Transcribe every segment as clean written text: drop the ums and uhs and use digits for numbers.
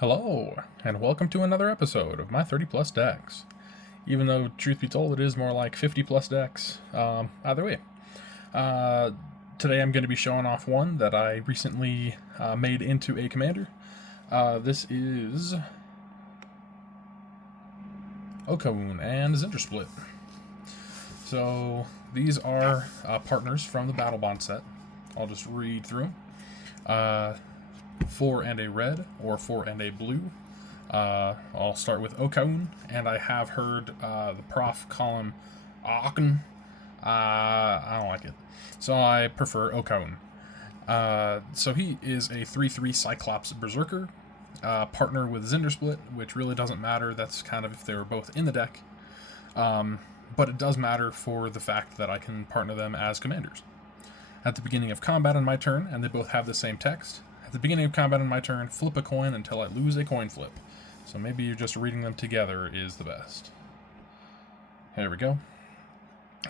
Hello, and welcome to another episode of my 30 plus decks. Even though, truth be told, it is more like 50 plus decks. Either way. Today I'm going to be showing off one that I recently made into a commander. This is Okaun and Zndrsplt. So these are partners from the Battle Bond set. I'll just read through them. 4 and a red, or 4 and a blue. I'll start with Okaun, and I have heard the prof call him Okaun. I don't like it, so I prefer Okaun. So he is a 3/3 Cyclops Berserker, partner with Zndrsplt, which really doesn't matter. That's kind of if they were both in the deck. But it does matter for the fact that I can partner them as commanders. At the beginning of combat on my turn, and they both have the same text. At the beginning of combat on my turn, flip a coin until I lose a coin flip. So maybe you're just reading them together is the best. Here we go.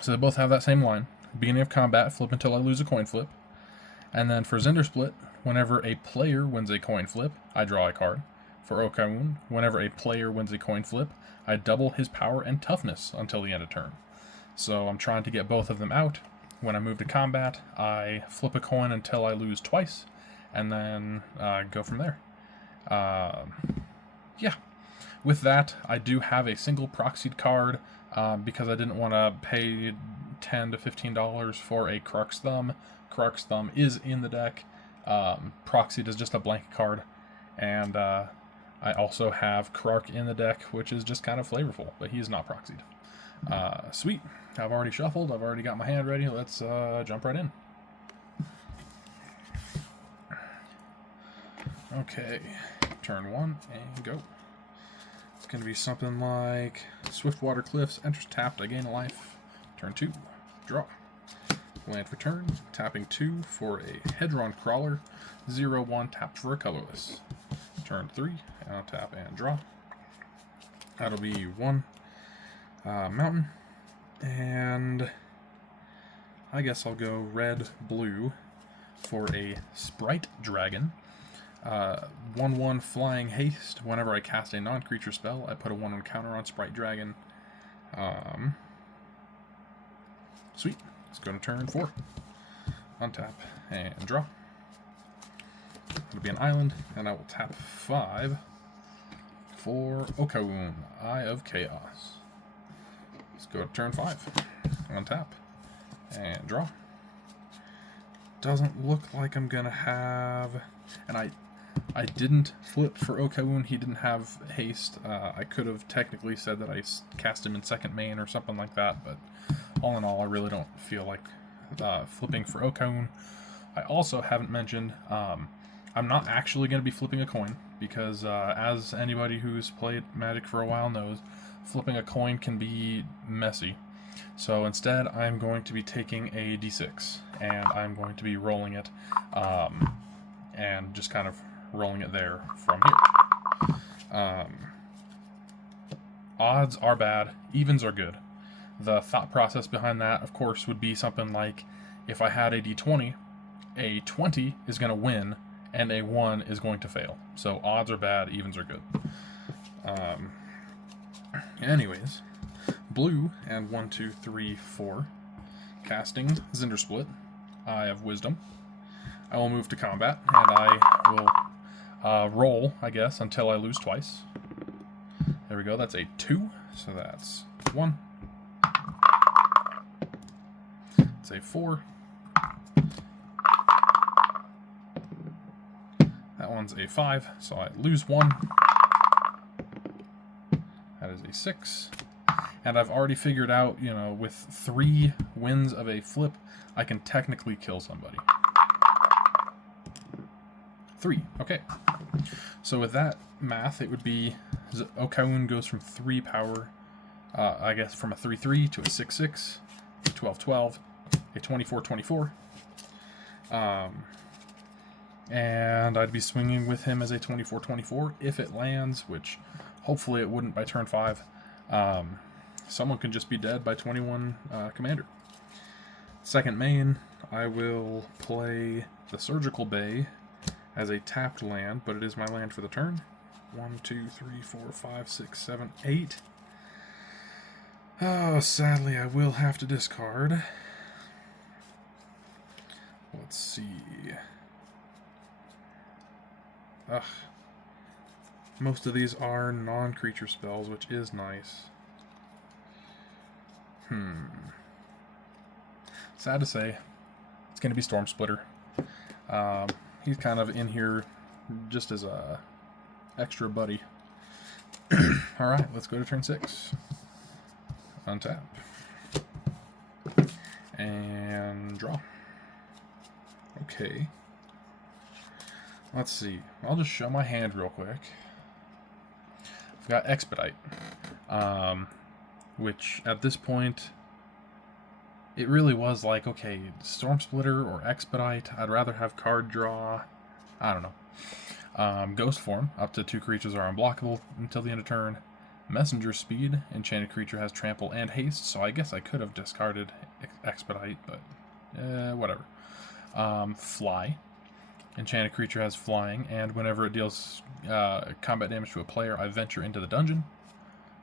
So they both have that same line. Beginning of combat, flip until I lose a coin flip. And then for Zndrsplt, whenever a player wins a coin flip, I draw a card. For Okaun, whenever a player wins a coin flip, I double his power and toughness until the end of turn. So I'm trying to get both of them out. When I move to combat, I flip a coin until I lose twice, and then go from there. Yeah. With that, I do have a single proxied card because I didn't want to pay $10 to $15 for a Crux Thumb. Crux Thumb is in the deck. Proxied is just a blank card. And I also have Krark in the deck, which is just kind of flavorful, but he is not proxied. Sweet. I've already shuffled. I've already got my hand ready. Let's jump right in. Okay, turn 1 and go. It's going to be something like Swiftwater Cliffs, enters tapped, I gain a life. Turn 2, draw. Land for turn, tapping 2 for a Hedron Crawler, 0/1 tapped for a colorless. Turn 3, I'll tap and draw. That'll be 1 mountain, and I guess I'll go red, blue for a Sprite Dragon. 1/1 flying haste. Whenever I cast a non-creature spell, I put a 1/1 counter on Sprite Dragon. Sweet. Let's go to turn 4. Untap and draw. It'll be an island, and I will tap 5 for Okaun, Eye of Chaos. Let's go to turn 5. Untap and draw. Doesn't look like I'm gonna have, and I didn't flip for Okaun. He didn't have haste. I could have technically said that I cast him in second main or something like that, but all in all, I really don't feel like flipping for Okaun. I also haven't mentioned, I'm not actually going to be flipping a coin, because as anybody who's played Magic for a while knows, flipping a coin can be messy. So instead, I'm going to be taking a d6, and I'm going to be rolling it, and just kind of rolling it there from here. Odds are bad, evens are good. The thought process behind that, of course, would be something like, if I had a d20, a 20 is going to win, and a 1 is going to fail. So odds are bad, evens are good. Anyways, blue and 1, 2, 3, 4. Casting Zndrsplt. I have Wisdom. I will move to combat, and I will roll, I guess, until I lose twice. There we go, that's a 2, so that's 1. It's a 4. That one's a 5, so I lose 1. That is a 6. And I've already figured out, with 3 wins of a flip, I can technically kill somebody. 3, okay. So with that math, it would be Okaun goes from 3 power, I guess from a 3/3 to a 6/6, a 12/12, a 24/24. And I'd be swinging with him as a 24/24 if it lands, which hopefully it wouldn't by turn 5. Someone can just be dead by 21 commander. Second main, I will play the Surgical Bay as a tapped land, but it is my land for the turn. 1, 2, 3, 4, 5, 6, 7, 8. Oh, sadly, I will have to discard. Let's see. Ugh. Most of these are non-creature spells, which is nice. Sad to say, it's going to be Stormsplitter. He's kind of in here just as a extra buddy. Alright, let's go to turn 6. Untap. And draw. Okay. Let's see. I'll just show my hand real quick. I've got Expedite. Which, at this point, it really was like, okay, Stormsplitter or Expedite. I'd rather have card draw. I don't know. Ghost form. Up to 2 creatures are unblockable until the end of turn. Messenger speed. Enchanted creature has trample and haste, so I guess I could have discarded Expedite, but whatever. Fly. Enchanted creature has flying, and whenever it deals combat damage to a player, I venture into the dungeon.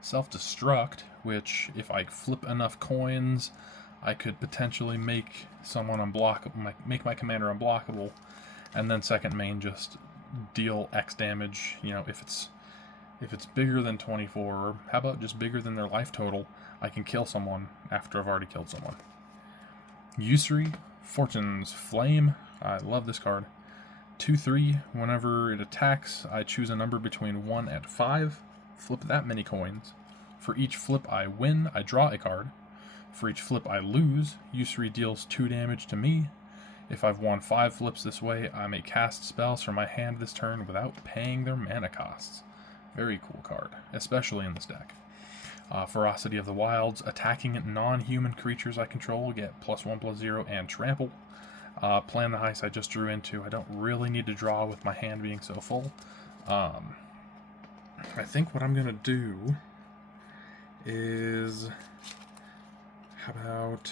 Self-destruct, which, if I flip enough coins, I could potentially make someone unblockable, make my commander unblockable, and then second main just deal X damage. You know, if it's bigger than 24, or how about just bigger than their life total, I can kill someone after I've already killed someone. Usury, Fortune's Flame. I love this card. 2/3. Whenever it attacks, I choose a number between 1 and 5. Flip that many coins. For each flip I win, I draw a card. For each flip I lose, Usury deals 2 damage to me. If I've won 5 flips this way, I may cast spells from my hand this turn without paying their mana costs. Very cool card, especially in this deck. Ferocity of the Wilds. Attacking non-human creatures I control get +1/+0 and trample. Plan the heist I just drew into. I don't really need to draw with my hand being so full. I think what I'm going to do is... How about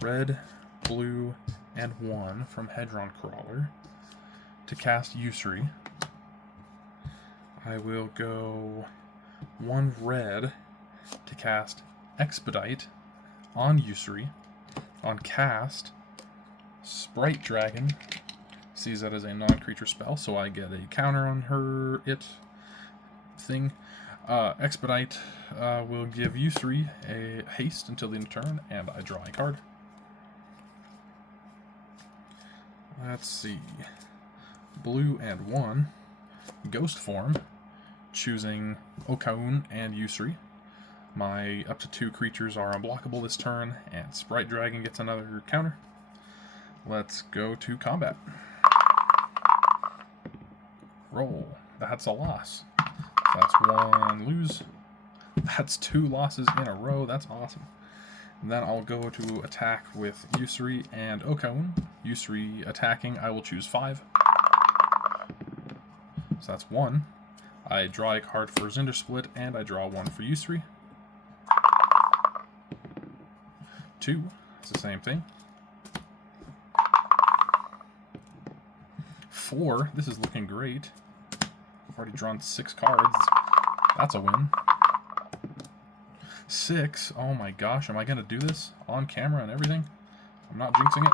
red, blue, and 1 from Hedron Crawler to cast Usury. I will go 1 red to cast Expedite on Usury. On cast, Sprite Dragon sees that as a non-creature spell, so I get a counter on it thing. Expedite will give Usury a haste until the end of turn, and I draw a card. Let's see. Blue and 1. Ghost form, choosing Okaun and Usury. My up to 2 creatures are unblockable this turn, and Sprite Dragon gets another counter. Let's go to combat. Roll. That's a loss. That's 1 lose. That's 2 losses in a row. That's awesome. And then I'll go to attack with Usury and Okaun. Usury attacking, I will choose 5. So that's 1. I draw a card for Zndrsplt, and I draw 1 for Usury. 2. It's the same thing. 4. This is looking great. I've already drawn 6 cards. That's a win. 6. Oh my gosh, am I going to do this on camera and everything? I'm not jinxing it.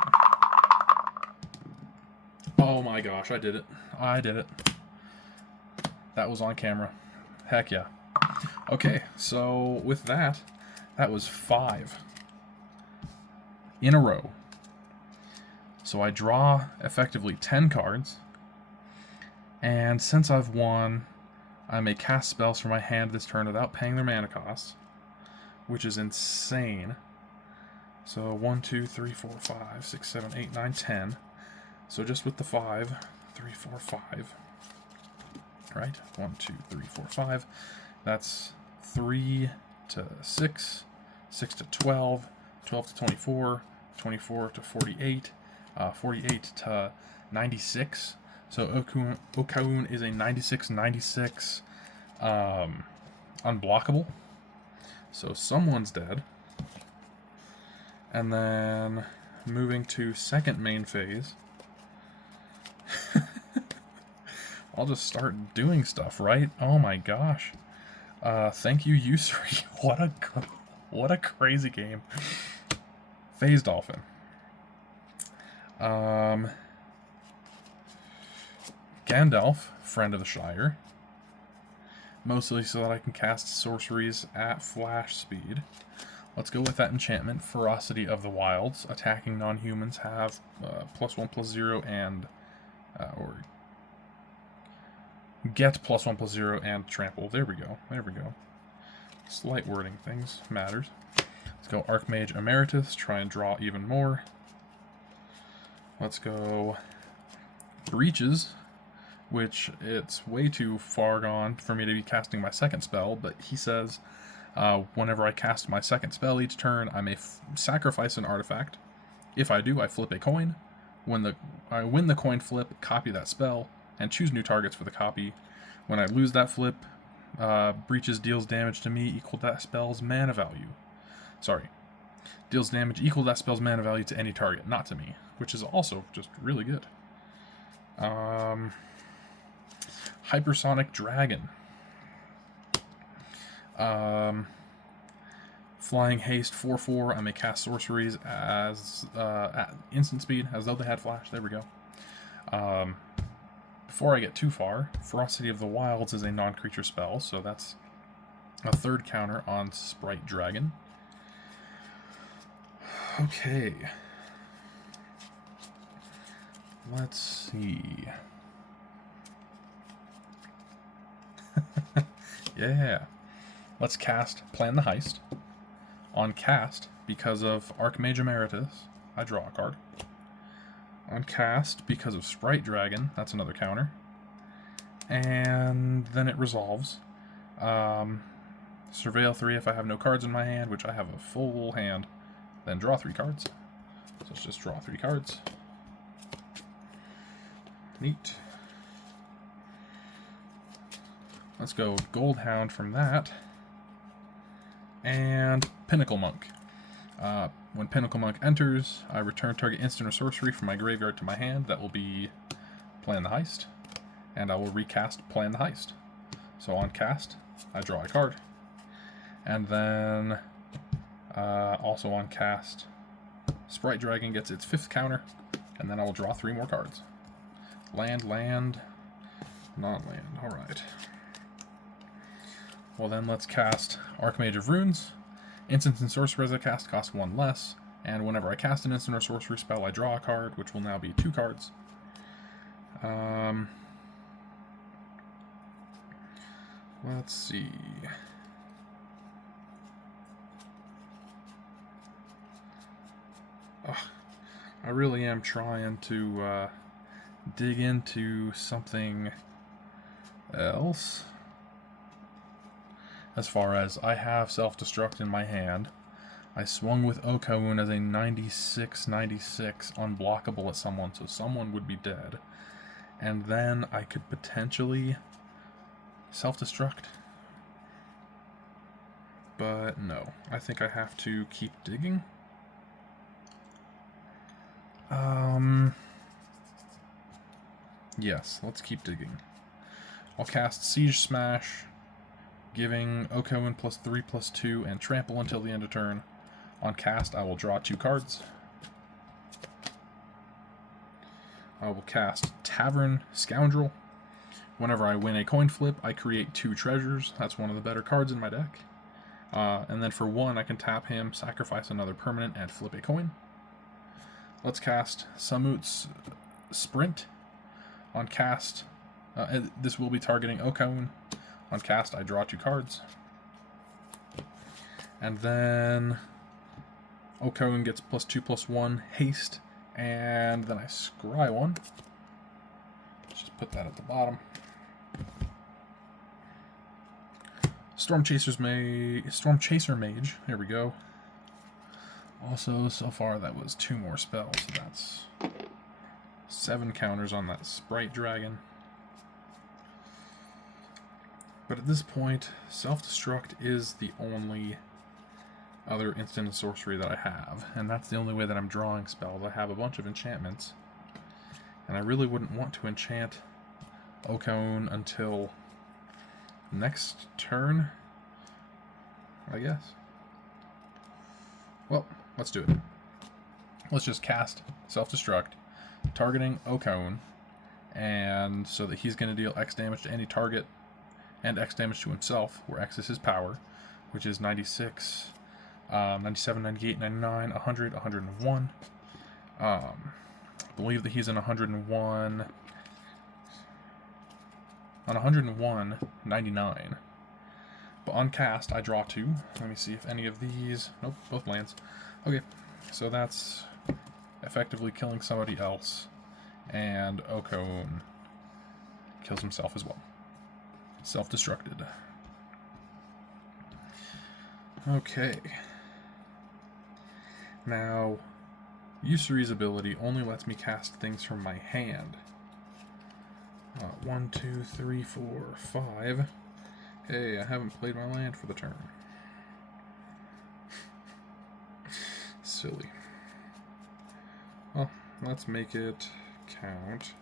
Oh my gosh, I did it. I did it. That was on camera. Heck yeah. Okay, so with that, that was 5 in a row. So I draw effectively 10 cards, and since I've won, I may cast spells from my hand this turn without paying their mana costs, which is insane. So 1, 2, 3, 4, 5, 6, 7, 8, 9, 10. So just with the 5, 3, 4, 5. Right? 1, 2, 3, 4, 5. That's 3 to 6, 6 to 12, 12 to 24, 24 to 48, 48 to 96. So Okaun is a 96/96 unblockable. So someone's dead. And then moving to second main phase. I'll just start doing stuff, right? Oh my gosh. Thank you, Usury. What a crazy game. Phase Dolphin. Gandalf, Friend of the Shire. Mostly so that I can cast sorceries at flash speed. Let's go with that enchantment, Ferocity of the Wilds. Attacking non-humans have +1/+0 and or get +1/+0 and trample. There we go. There we go. Slight wording things matters. Let's go Archmage Emeritus. Try and draw even more. Let's go Breaches, which it's way too far gone for me to be casting my second spell, but he says whenever I cast my second spell each turn, I may sacrifice an artifact. If I do, I flip a coin. When I win the coin flip, copy that spell, and choose new targets for the copy. When I lose that flip, Breaches deals damage to me equal to that spell's mana value. Sorry. Deals damage equal to that spell's mana value to any target, not to me, which is also just really good. Hypersonic Dragon. Flying Haste 4/4. I may cast sorceries as at instant speed, as though they had flash. There we go. Before I get too far, Ferocity of the Wilds is a non-creature spell, so that's a third counter on Sprite Dragon. Okay. Let's see. Yeah. Let's cast Plan the Heist. On cast, because of Archmage Emeritus, I draw a card. On cast, because of Sprite Dragon, that's another counter. And then it resolves. Surveil 3 if I have no cards in my hand, which I have a full hand. Then draw 3 cards. So let's just draw 3 cards. Neat. Let's go Gold Hound from that. And Pinnacle Monk. When Pinnacle Monk enters, I return target instant or sorcery from my graveyard to my hand. That will be Plan the Heist. And I will recast Plan the Heist. So on cast, I draw a card. And then also on cast, Sprite Dragon gets its 5th counter. And then I will draw 3 more cards. Land, not land. Alright. Well then, let's cast Archmage of Runes. Instants and sorceries I cast cost 1 less, and whenever I cast an instant or sorcery spell, I draw a card, which will now be 2 cards. Let's see. I really am trying to dig into something else. As far as I have Self-Destruct in my hand, I swung with Okaun as a 96/96 unblockable at someone, so someone would be dead. And then I could potentially Self-Destruct. But no, I think I have to keep digging. Yes, let's keep digging. I'll cast Siege Smash, giving Okaun +3/+2 and trample until the end of turn. On cast, I will draw 2 cards. I will cast Tavern Scoundrel. Whenever I win a coin flip, I create 2 treasures. That's one of the better cards in my deck. And then for 1, I can tap him, sacrifice another permanent, and flip a coin. Let's cast Samut's Sprint. On cast, this will be targeting Okaun. On cast, I draw 2 cards. And then Okaun gets +2/+1 haste, and then I scry 1. Let's just put that at the bottom. Storm Chaser Mage. Here we go. Also, so far that was 2 more spells. So that's 7 counters on that Sprite Dragon. But at this point, Self-Destruct is the only other instant and sorcery that I have, and that's the only way that I'm drawing spells. I have a bunch of enchantments, and I really wouldn't want to enchant Okaun until next turn, I guess. Well, let's do it. Let's just cast Self-Destruct, targeting Okaun, and so that he's going to deal X damage to any target and X damage to himself, where X is his power, which is 96, 97, 98, 99, 100, 101. I believe that he's in 101, on 101, 99. But on cast, I draw 2. Let me see if any of these... Nope, both lands. Okay, so that's effectively killing somebody else. And Okaun kills himself as well. Self-destructed. Okay. Now, Usuri's ability only lets me cast things from my hand. 1, 2, 3, 4, 5. Hey, I haven't played my land for the turn. Silly. Well, let's make it count.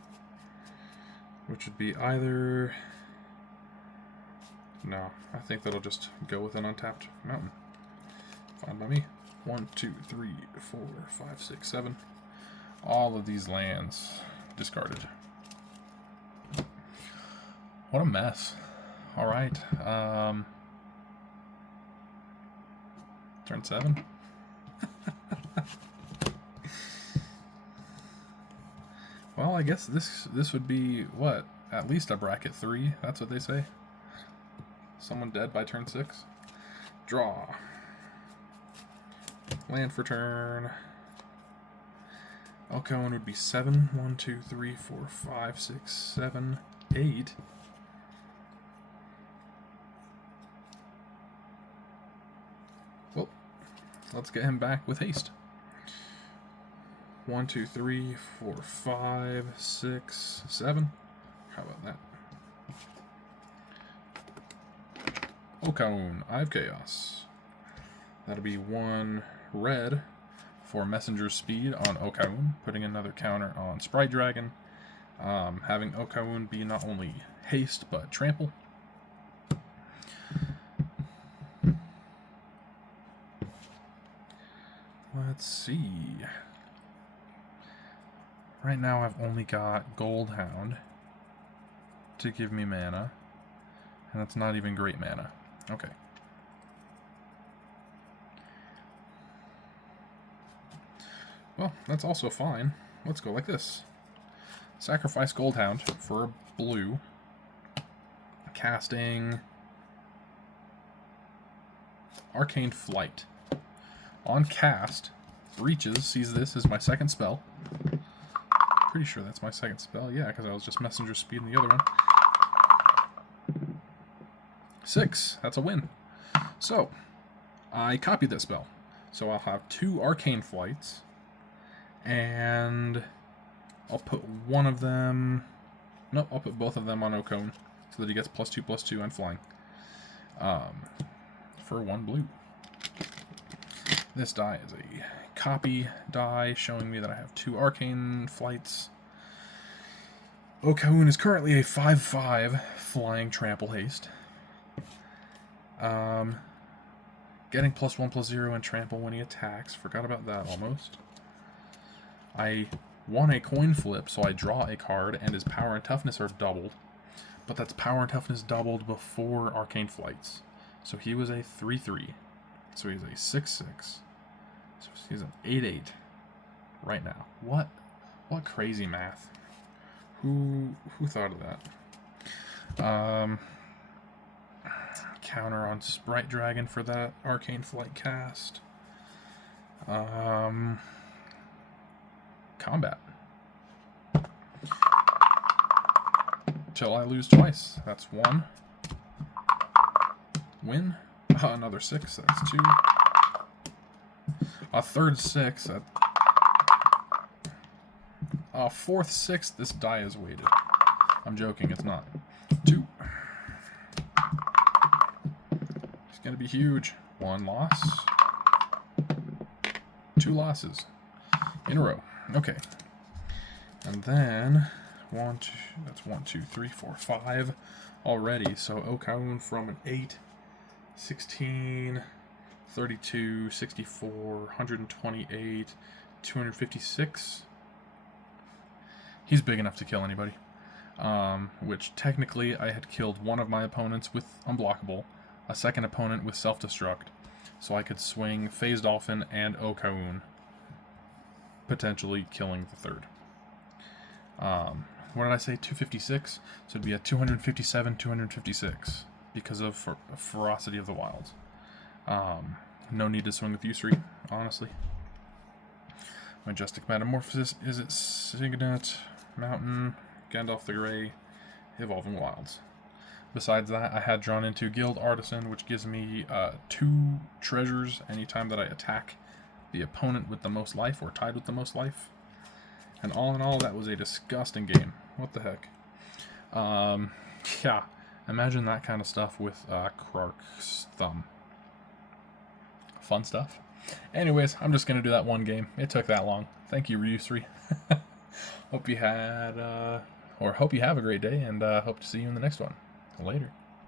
Which would be either... No, I think that'll just go with an untapped mountain. Fine by me. 1, 2, 3, 4, 5, 6, 7. All of these lands discarded. What a mess. Alright. Turn 7. Well, I guess this would be, what? At least a bracket 3. That's what they say. Someone dead by turn 6. Draw. Land for turn. Okaun would be 7. 1, 2, 3, 4, 5, 6, 7, 8. Well, let's get him back with haste. 1, 2, 3, 4, 5, 6, 7. How about that? Okaun, Eye of Chaos. That'll be 1 red for Messenger Speed on Okaun, putting another counter on Sprite Dragon, having Okaun be not only haste but trample. Let's see. Right now I've only got Goldhound to give me mana, and that's not even great mana. Okay. Well, that's also fine. Let's go like this. Sacrifice Goldhound for a blue. Casting Arcane Flight. On cast, Reaches sees this as my second spell. Pretty sure that's my second spell. Yeah, because I was just Messenger Speed in the other one. 6. That's a win. So, I copied that spell. So I'll have 2 Arcane Flights. And I'll put one of them... Nope, I'll put both of them on Okaun. So that he gets +2/+2 and flying. For 1 blue. This die is a copy die showing me that I have 2 Arcane Flights. Okaun is currently a 5/5 flying trample haste. Getting +1/+0 and trample when he attacks. Forgot about that almost. I won a coin flip, so I draw a card, and his power and toughness are doubled. But that's power and toughness doubled before Arcane Flights. So he was a 3/3. So he's a 6/6. So he's an 8/8 right now. What crazy math? Who thought of that? Counter on Sprite Dragon for that Arcane Flight cast. Combat. Till I lose twice. That's 1. Win. Another 6. That's 2. A third 6. A fourth 6. This die is weighted. I'm joking. It's not. 2. It's gonna be huge. 1 loss. 2 losses in a row. Okay. And then That's 1, 2, 3, 4, 5 already. So Okaun from an 8, 16, 32, 64, 128, 256. He's big enough to kill anybody. Which technically I had killed one of my opponents with Unblockable, a second opponent with Self-Destruct, so I could swing Phase Dolphin and Okaun, potentially killing the third. What did I say? 256? So it'd be a 257, 256 because of Ferocity of the Wilds. No need to swing with Usuri, honestly. Majestic Metamorphosis, is it Signet, Mountain, Gandalf the Grey, Evolving Wilds. Besides that, I had drawn into Guild Artisan, which gives me 2 treasures anytime that I attack the opponent with the most life or tied with the most life. And all in all, that was a disgusting game. What the heck? Yeah, imagine that kind of stuff with Krark's Thumb. Fun stuff. Anyways, I'm just going to do that one game. It took that long. Thank you, Ryusri. Hope you have a great day, and hope to see you in the next one. Later.